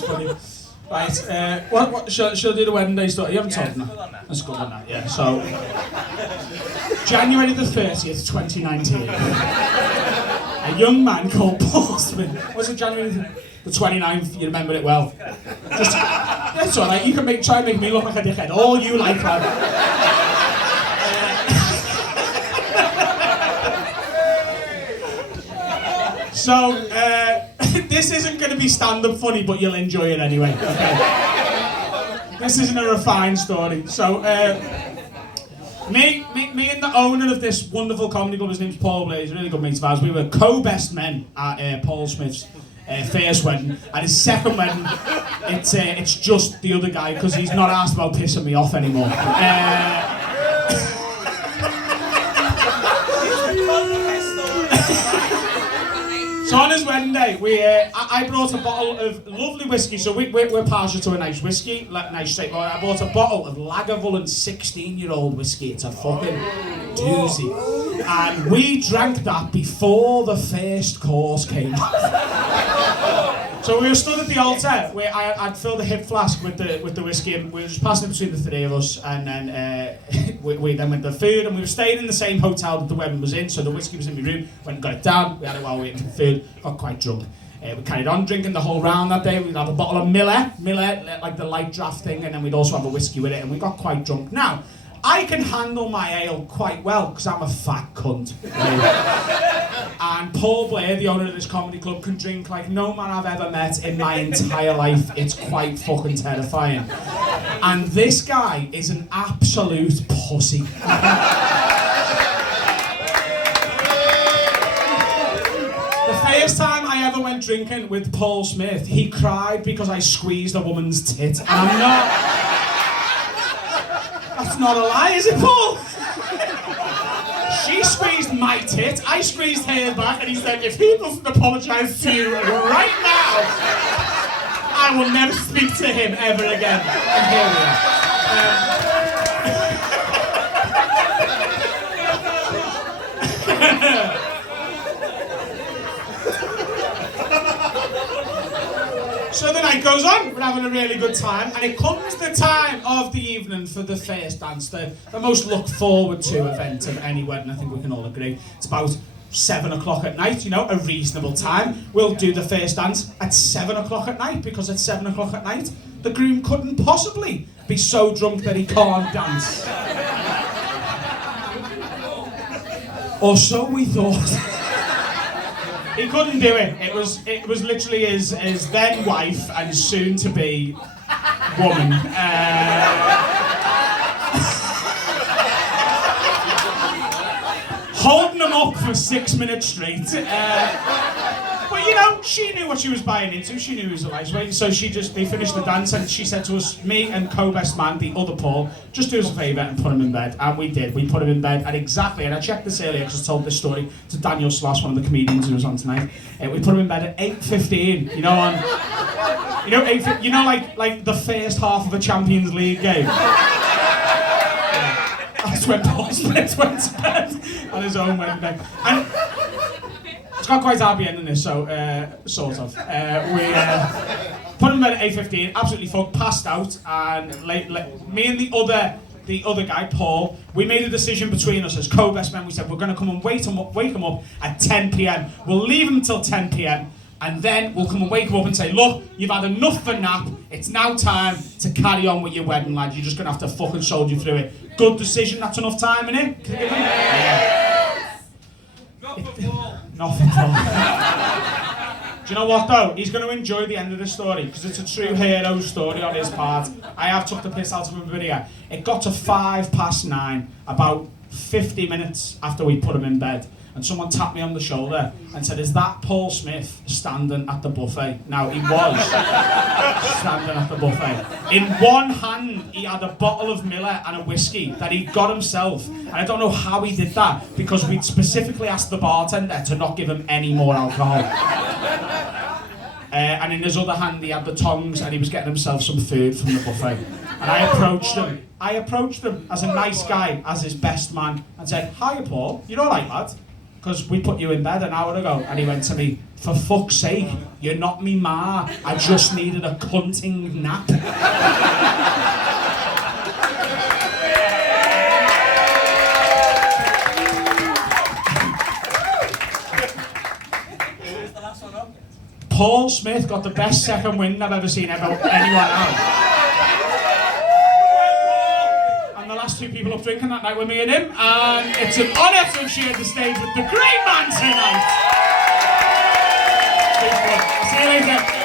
funny. Right, what shall I do the wedding day story? You haven't told me. That's a good one, that, yeah. So, January the 30th, 2019. A young man called Paul Smith. Was it January the 29th? You remember it well. Just, that's alright, you can try and make me look like a dickhead. All you like, lad. So, this isn't going to be stand-up funny, but you'll enjoy it anyway. Okay. This isn't a refined story. So, me and the owner of this wonderful comedy club, his name's Paul Blaze, a really good mate of ours, we were co-best men at Paul Smith's first wedding. And his second wedding, it's just the other guy, because he's not asked about pissing me off anymore. So on his wedding day, I brought a bottle of lovely whiskey. So we're partial to a nice whiskey, nice straight. I bought a bottle of Lagavulin 16-year-old whiskey. It's a fucking doozy. And we drank that before the first course came up. So we were stood at the altar where I'd filled a hip flask with the whiskey, and we were just passing it between the three of us, and then we then went to the food, and we were staying in the same hotel that the wedding was in, so the whiskey was in my room. Went and got it down, we had it while waiting for the food, got quite drunk. We carried on drinking the whole round that day. We'd have a bottle of Miller, like the light draft thing, and then we'd also have a whiskey with it, and we got quite drunk. Now, I can handle my ale quite well, because I'm a fat cunt. And Paul Blair, the owner of this comedy club, can drink like no man I've ever met in my entire life. It's quite fucking terrifying. And this guy is an absolute pussy. The first time I ever went drinking with Paul Smith, he cried because I squeezed a woman's tit. And I'm not... That's not a lie, is it, Paul? She squeezed my tit, I squeezed her back, and he said, if he doesn't apologise to you right now, I will never speak to him ever again. And here we are. So the night goes on, we're having a really good time, and it comes the time of the evening for the first dance, the most looked forward to event of any wedding, I think we can all agree. It's about 7 o'clock at night, you know, a reasonable time. We'll do the first dance at 7 o'clock at night, because at 7 o'clock at night, the groom couldn't possibly be so drunk that he can't dance. Or so we thought. He couldn't do it. It was literally his then wife and soon to be woman. Holding him up for 6 minutes straight. But you know, she knew what she was buying into. She knew he was a lightweight. So they finished the dance, and she said to us, me and co-best man, the other Paul, just do us a favour and put him in bed. And we did. We put him in bed at exactly, and I checked this earlier because I told this story to Daniel Sloss, one of the comedians who was on tonight. We put him in bed at 8:15. You know, like the first half of a Champions League game. That's when Paul Smith went to bed on his own wedding day. And it's got quite happy ending this, so sort of. We put him in bed at 8:15, absolutely fucked, passed out, and me and the other guy, Paul, we made a decision between us as co-best men. We said we're going to come and wake him up at 10 p.m. We'll leave him until 10 p.m. and then we'll come and wake him up and say, look, you've had enough for nap. It's now time to carry on with your wedding, lad. You're just going to have to fucking soldier through it. Good decision. That's enough time, innit? Yeah. Not for Paul. Not for Paul. Do you know what though? He's going to enjoy the end of the story because it's a true hero story on his part. I have took the piss out of him video. It got to 9:05, about 50 minutes after we put him in bed, and someone tapped me on the shoulder and said, is that Paul Smith standing at the buffet? Now, he was standing at the buffet. In one hand, he had a bottle of Miller and a whiskey that he got himself. And I don't know how he did that, because we'd specifically asked the bartender to not give him any more alcohol. And in his other hand, he had the tongs, and he was getting himself some food from the buffet. And I approached him as a nice guy, as his best man, and said, hiya, Paul, you all right, lad? because we put you in bed an hour ago. And he went to me, for fuck's sake, you're not me ma, I just needed a cunting nap. Who's the last one up? Paul Smith got the best second win I've ever seen anyone have. And the last two people up drinking that night were me and him, and it's an honour to share the stage with the great man tonight. See you later.